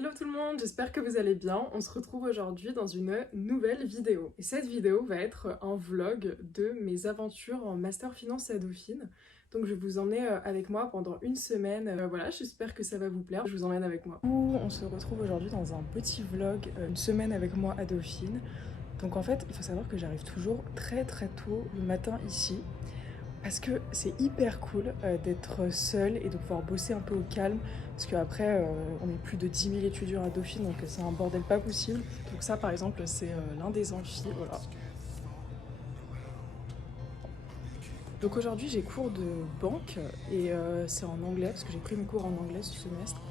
Hello tout le monde, j'espère que vous allez bien. On se retrouve aujourd'hui dans une nouvelle vidéo. Et cette vidéo va être un vlog de mes aventures en Master Finance à Dauphine. Donc je vais vous emmener avec moi pendant une semaine. Voilà, j'espère que ça va vous plaire. Je vous emmène avec moi. On se retrouve aujourd'hui dans un petit vlog, une semaine avec moi à Dauphine. Donc en fait, il faut savoir que j'arrive toujours très tôt le matin ici. Parce que c'est hyper cool d'être seule et de pouvoir bosser un peu au calme. Parce qu'après, on est plus de 10 000 étudiants à Dauphine, donc c'est un bordel pas possible. Donc ça, par exemple, c'est l'un des amphis, voilà. Donc aujourd'hui, j'ai cours de banque et c'est en anglais, parce que j'ai pris mes cours en anglais ce semestre.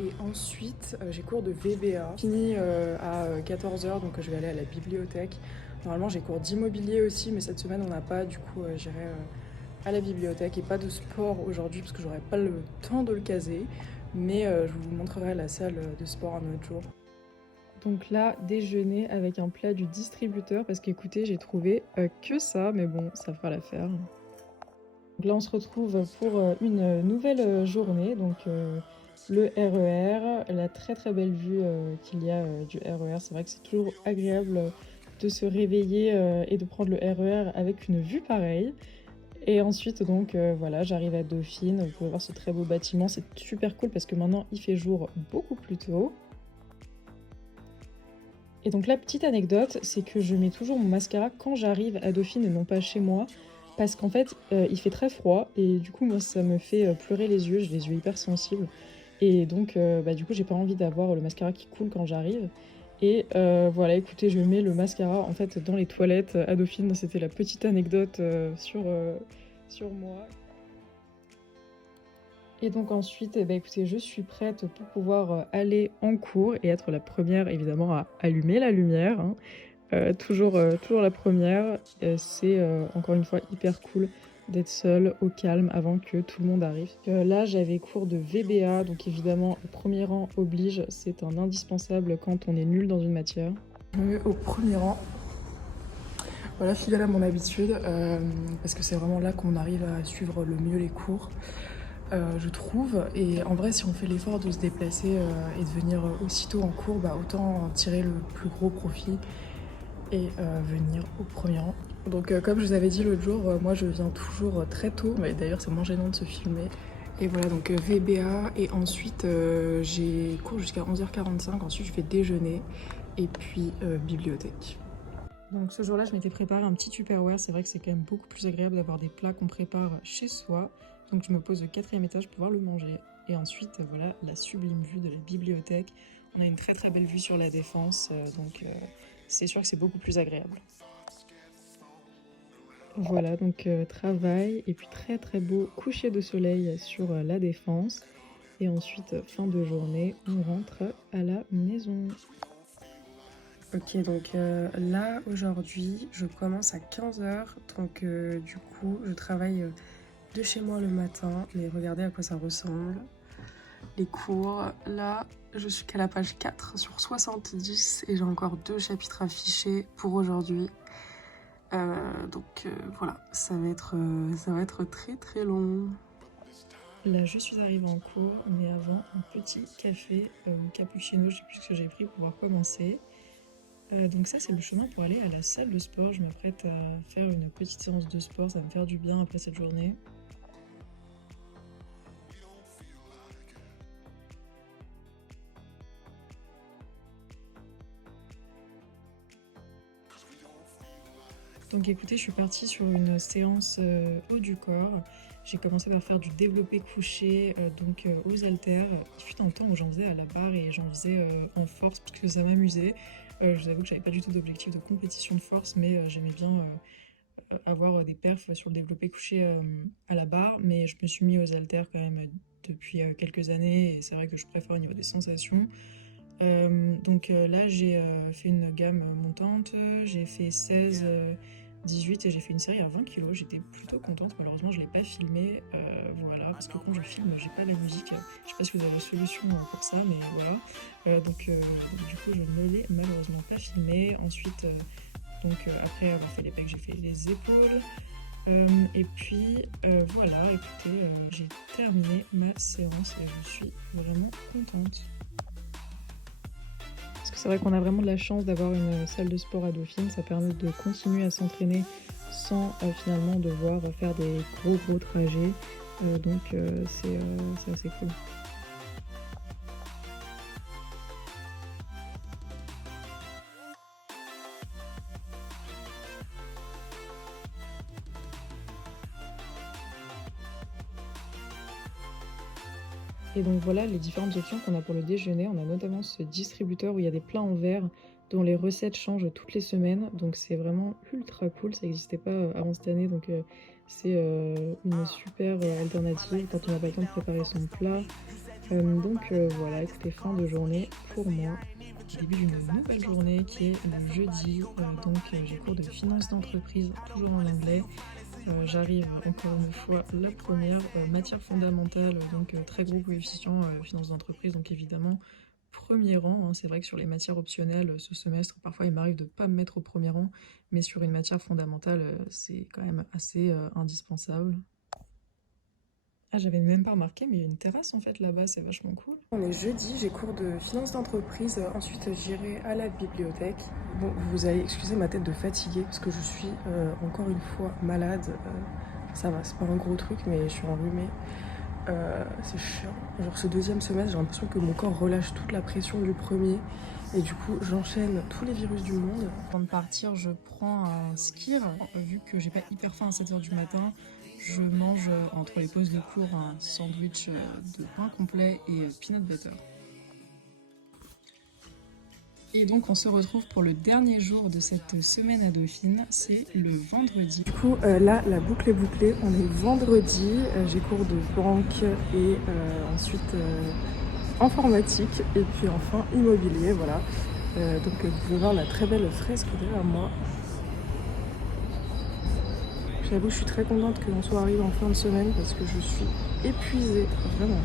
Et ensuite, j'ai cours de VBA. Fini à 14h, donc je vais aller à la bibliothèque. Normalement, j'ai cours d'immobilier aussi, mais cette semaine, on n'a pas. Du coup, j'irai à la bibliothèque et pas de sport aujourd'hui parce que j'aurai pas le temps de le caser. Mais je vous montrerai la salle de sport un autre jour. Donc là, déjeuner avec un plat du distributeur parce qu'écoutez, j'ai trouvé que ça, mais bon, ça fera l'affaire. Donc là, on se retrouve pour une nouvelle journée. Donc le RER, la très belle vue qu'il y a du RER. C'est vrai que c'est toujours agréable de se réveiller et de prendre le RER avec une vue pareille. Et ensuite, donc voilà, j'arrive à Dauphine. Vous pouvez voir ce très beau bâtiment. C'est super cool parce que maintenant, il fait jour beaucoup plus tôt. Et donc la petite anecdote, c'est que je mets toujours mon mascara quand j'arrive à Dauphine et non pas chez moi. Parce qu'en fait, il fait très froid et du coup, moi, ça me fait pleurer les yeux. J'ai les yeux hyper sensibles. Et donc, du coup, j'ai pas envie d'avoir le mascara qui coule quand j'arrive. Et voilà, écoutez, je mets le mascara en fait dans les toilettes à Dauphine. C'était la petite anecdote sur moi. Et donc ensuite, écoutez, je suis prête pour pouvoir aller en cours et être la première évidemment à allumer la lumière, hein. Toujours la première. C'est encore une fois hyper cool d'être seule au calme avant que tout le monde arrive. Là, j'avais cours de VBA, donc évidemment, le premier rang oblige, c'est un indispensable quand on est nul dans une matière. Je me mets au premier rang. Voilà, fidèle à mon habitude, parce que c'est vraiment là qu'on arrive à suivre le mieux les cours. Je trouve. Et en vrai, si on fait l'effort de se déplacer et de venir aussitôt en cours, autant en tirer le plus gros profit et venir au premier rang. Donc comme je vous avais dit l'autre jour, moi je viens toujours très tôt, mais d'ailleurs c'est moins gênant de se filmer. Et voilà, donc VBA, et ensuite j'ai cours jusqu'à 11h45, ensuite je vais déjeuner, et puis bibliothèque. Donc ce jour-là, je m'étais préparé un petit Tupperware. C'est vrai que c'est quand même beaucoup plus agréable d'avoir des plats qu'on prépare chez soi. Donc je me pose au 4e étage pour pouvoir le manger. Et ensuite, voilà la sublime vue de la bibliothèque. On a une très belle vue sur la Défense, donc c'est sûr que c'est beaucoup plus agréable. Voilà, donc travail et puis très beau coucher de soleil sur la Défense. Et ensuite, fin de journée, on rentre à la maison. Ok, donc là aujourd'hui je commence à 15h, donc du coup je travaille de chez moi le matin, mais regardez à quoi ça ressemble. Les cours, là je suis qu'à la page 4 sur 70 et j'ai encore 2 chapitres affichés pour aujourd'hui. Donc voilà, ça va être très long. Là je suis arrivée en cours, mais avant un petit café, cappuccino, je sais plus ce que j'ai pris pour pouvoir commencer. Donc ça c'est le chemin pour aller à la salle de sport. Je m'apprête à faire une petite séance de sport, ça va me faire du bien après cette journée. Donc écoutez, je suis partie sur une séance haut du corps. J'ai commencé par faire du développé couché, aux haltères. Il fut un temps où j'en faisais à la barre et j'en faisais en force parce que ça m'amusait. Je vous avoue que j'avais pas du tout d'objectif de compétition de force, mais j'aimais bien avoir des perfs sur le développé couché à la barre. Mais je me suis mis aux haltères quand même depuis quelques années et c'est vrai que je préfère au niveau des sensations. Là j'ai fait une gamme montante, j'ai fait 16, 18 et j'ai fait une série à 20 kg. J'étais plutôt contente, malheureusement je l'ai pas filmé, voilà, parce que quand je filme j'ai pas la musique. Je sais pas si vous avez une solution pour ça, mais voilà. Du coup je ne l'ai malheureusement pas filmé. Ensuite, après avoir fait les pecs, j'ai fait les épaules. Et puis voilà, écoutez, j'ai terminé ma séance et je suis vraiment contente. c'est vrai qu'on a vraiment de la chance d'avoir une salle de sport à Dauphine. Ça permet de continuer à s'entraîner sans finalement devoir faire des gros trajets. Donc c'est assez cool. Et donc voilà les différentes options qu'on a pour le déjeuner. On a notamment ce distributeur où il y a des plats en verre dont les recettes changent toutes les semaines. Donc c'est vraiment ultra cool, ça n'existait pas avant cette année. Donc c'est une super alternative quand on n'a pas le temps de préparer son plat. Donc voilà, écoutez, fin de journée pour moi. Début d'une nouvelle journée qui est le jeudi. Donc j'ai cours de finance d'entreprise, toujours en anglais. J'arrive encore une fois la première matière fondamentale, donc très gros coefficient finance d'entreprise, donc évidemment premier rang, hein. C'est vrai que sur les matières optionnelles ce semestre, parfois il m'arrive de ne pas me mettre au premier rang, mais sur une matière fondamentale, c'est quand même assez indispensable. Ah, j'avais même pas remarqué, mais il y a une terrasse en fait là-bas, c'est vachement cool. On est jeudi, j'ai cours de finance d'entreprise, ensuite j'irai à la bibliothèque. Bon, vous allez excuser ma tête de fatiguée parce que je suis encore une fois malade. Ça va, c'est pas un gros truc, mais je suis enrhumée. C'est chiant. Genre ce deuxième semestre, j'ai l'impression que mon corps relâche toute la pression du premier. Et du coup, j'enchaîne tous les virus du monde. Avant de partir, je prends un skir. Vu que j'ai pas hyper faim à 7h du matin, je mange entre les pauses de cours un sandwich de pain complet et peanut butter. Et donc on se retrouve pour le dernier jour de cette semaine à Dauphine, c'est le vendredi. Du coup là la boucle est bouclée, on est vendredi, j'ai cours de banque et ensuite informatique et puis enfin immobilier, voilà. Donc vous pouvez voir la très belle fresque derrière moi. J'avoue, je suis très contente que l'on soit arrivé en fin de semaine parce que je suis épuisée, vraiment.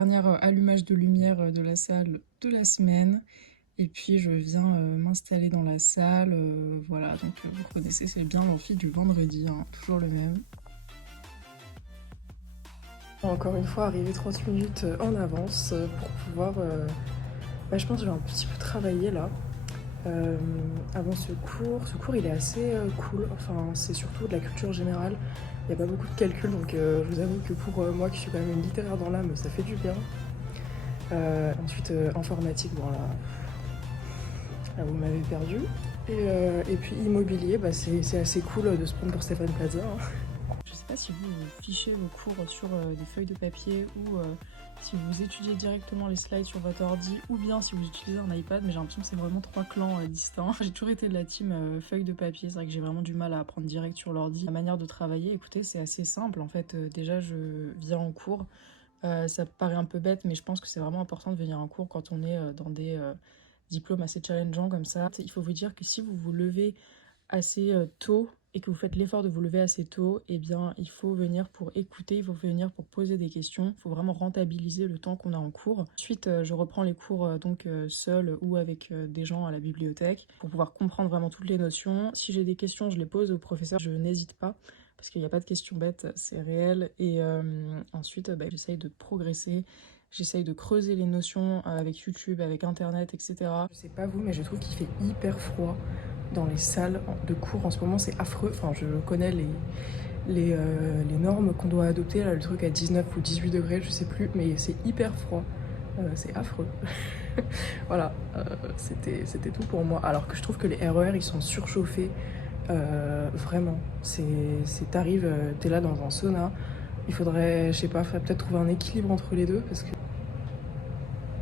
Dernier allumage de lumière de la salle de la semaine. Et puis je viens m'installer dans la salle. Voilà, donc vous connaissez, c'est bien l'amphi du vendredi, hein, toujours le même. Encore une fois, arrivé 30 minutes en avance pour pouvoir... je pense que je vais un petit peu travailler là. Avant ce cours il est assez cool, enfin c'est surtout de la culture générale, il n'y a pas beaucoup de calculs donc je vous avoue que pour moi qui suis quand même une littéraire dans l'âme ça fait du bien. Ensuite informatique, bon là vous m'avez perdu. Et puis immobilier, c'est assez cool de se prendre pour Stéphane Plaza. Hein. Je sais pas si vous fichez vos cours sur des feuilles de papier ou si vous étudiez directement les slides sur votre ordi ou bien si vous utilisez un iPad, mais j'ai l'impression que c'est vraiment 3 clans distincts. J'ai toujours été de la team feuille de papier, c'est vrai que j'ai vraiment du mal à apprendre direct sur l'ordi. La manière de travailler, écoutez, c'est assez simple en fait. Déjà, je viens en cours, ça paraît un peu bête, mais je pense que c'est vraiment important de venir en cours quand on est dans des diplômes assez challengeants comme ça. Il faut vous dire que si vous vous levez assez tôt et que vous faites l'effort de vous lever assez tôt, eh bien il faut venir pour écouter, il faut venir pour poser des questions, il faut vraiment rentabiliser le temps qu'on a en cours. Ensuite je reprends les cours seule ou avec des gens à la bibliothèque pour pouvoir comprendre vraiment toutes les notions. Si j'ai des questions, je les pose au professeur, je n'hésite pas parce qu'il n'y a pas de questions bêtes, c'est réel. Et ensuite j'essaye de progresser. J'essaye de creuser les notions avec YouTube, avec Internet, etc. Je sais pas vous, mais je trouve qu'il fait hyper froid dans les salles de cours. En ce moment, c'est affreux. Enfin, je connais les normes qu'on doit adopter. Là, le truc à 19 ou 18 degrés, je sais plus, mais c'est hyper froid. C'est affreux. Voilà, c'était tout pour moi. Alors que je trouve que les RER, ils sont surchauffés. Vraiment. T'arrives, t'es là dans un sauna. Il faudrait, je sais pas, peut-être trouver un équilibre entre les deux parce que...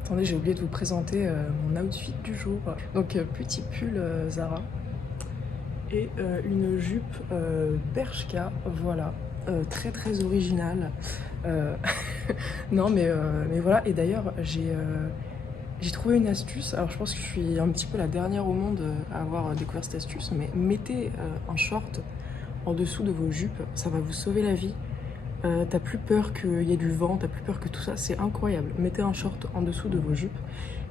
Attendez, j'ai oublié de vous présenter mon outfit du jour. Donc petit pull Zara et une jupe Bershka, voilà, très très originale. Non mais voilà, et d'ailleurs j'ai trouvé une astuce. Alors je pense que je suis un petit peu la dernière au monde à avoir découvert cette astuce, mais mettez un short en dessous de vos jupes, ça va vous sauver la vie. T'as plus peur qu'il y ait du vent, t'as plus peur que tout ça, c'est incroyable. Mettez un short en dessous de vos jupes.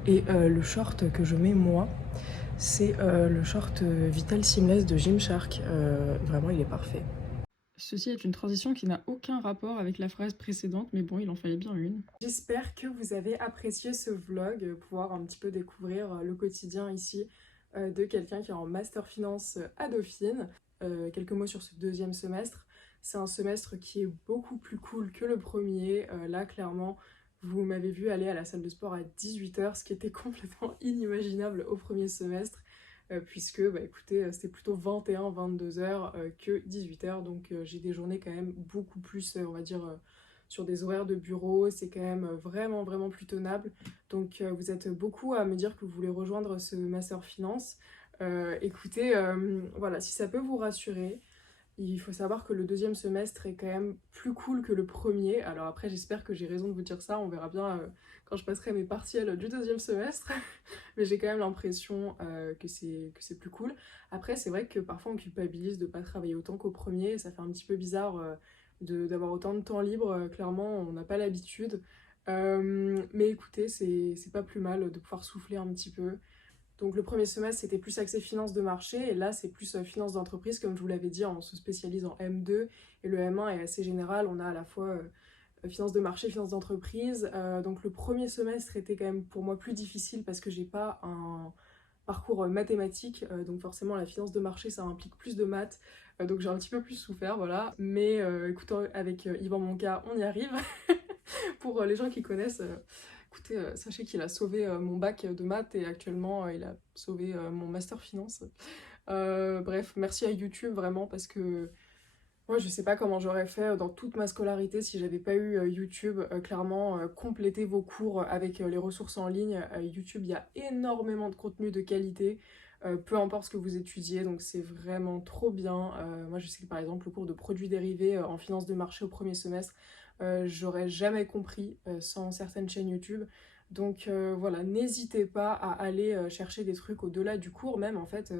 Et le short que je mets moi, c'est le short Vital Seamless de Gymshark. Vraiment, il est parfait. Ceci est une transition qui n'a aucun rapport avec la phrase précédente, mais bon, il en fallait bien une. J'espère que vous avez apprécié ce vlog, pouvoir un petit peu découvrir le quotidien ici de quelqu'un qui est en Master Finance à Dauphine. Quelques mots sur ce deuxième semestre. C'est un semestre qui est beaucoup plus cool que le premier. Là, clairement, vous m'avez vu aller à la salle de sport à 18h, ce qui était complètement inimaginable au premier semestre. Puisque, bah écoutez, c'était plutôt 21-22h que 18h, donc j'ai des journées quand même beaucoup plus, on va dire, sur des horaires de bureau, c'est quand même vraiment plus tenable. Donc vous êtes beaucoup à me dire que vous voulez rejoindre ce Master Finance. Écoutez, voilà, si ça peut vous rassurer, il faut savoir que le deuxième semestre est quand même plus cool que le premier. Alors après, j'espère que j'ai raison de vous dire ça. On verra bien quand je passerai mes partiels du deuxième semestre. Mais j'ai quand même l'impression que c'est plus cool. Après, c'est vrai que parfois on culpabilise de ne pas travailler autant qu'au premier. Ça fait un petit peu bizarre d'avoir autant de temps libre. Clairement, on n'a pas l'habitude. Mais écoutez, c'est pas plus mal de pouvoir souffler un petit peu. Donc le premier semestre, c'était plus axé finance de marché, et là, c'est plus finance d'entreprise, comme je vous l'avais dit, on se spécialise en M2, et le M1 est assez général, on a à la fois finance de marché, finance d'entreprise. Donc le premier semestre était quand même pour moi plus difficile, parce que j'ai pas un parcours mathématique, donc forcément la finance de marché, ça implique plus de maths, donc j'ai un petit peu plus souffert, voilà. Mais écoutez, avec Yvan Monca, on y arrive. Pour les gens qui connaissent, écoutez, sachez qu'il a sauvé mon bac de maths et actuellement il a sauvé mon master finance. Bref, merci à YouTube vraiment parce que moi je sais pas comment j'aurais fait dans toute ma scolarité si j'avais pas eu YouTube. Clairement, complétez vos cours avec les ressources en ligne. YouTube, il y a énormément de contenu de qualité. Peu importe ce que vous étudiez, donc c'est vraiment trop bien. Moi je sais que par exemple le cours de produits dérivés en finance de marché au premier semestre, j'aurais jamais compris sans certaines chaînes YouTube. Donc voilà, n'hésitez pas à aller chercher des trucs au-delà du cours même, en fait,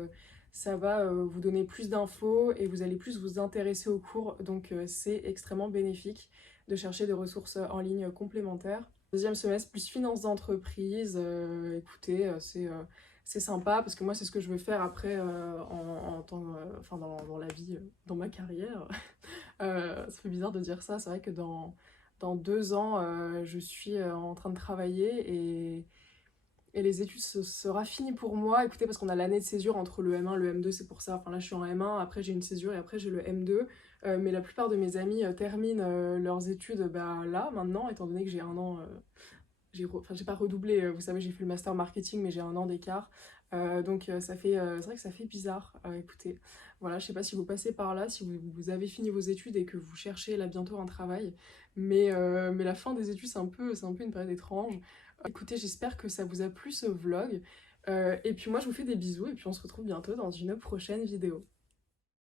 ça va vous donner plus d'infos et vous allez plus vous intéresser au cours, donc c'est extrêmement bénéfique de chercher des ressources en ligne complémentaires. Deuxième semestre, plus finance d'entreprise, écoutez, c'est sympa parce que moi c'est ce que je veux faire après enfin, dans la vie, dans ma carrière. Ça fait bizarre de dire ça, c'est vrai que dans 2 ans, je suis en train de travailler et les études sera fini pour moi. Écoutez, parce qu'on a l'année de césure entre le M1 et le M2, c'est pour ça. Enfin là, je suis en M1, après j'ai une césure et après j'ai le M2. Mais la plupart de mes amis terminent leurs études bah, là, maintenant, étant donné que j'ai un an. Enfin, j'ai pas redoublé, vous savez, j'ai fait le master marketing, mais j'ai un an d'écart. Donc ça fait, c'est vrai que ça fait bizarre. Écoutez, voilà, je sais pas si vous passez par là, si vous avez fini vos études et que vous cherchez là bientôt un travail, mais la fin des études, c'est un peu une période étrange. Écoutez, j'espère que ça vous a plu ce vlog. Et puis moi, je vous fais des bisous et puis on se retrouve bientôt dans une prochaine vidéo.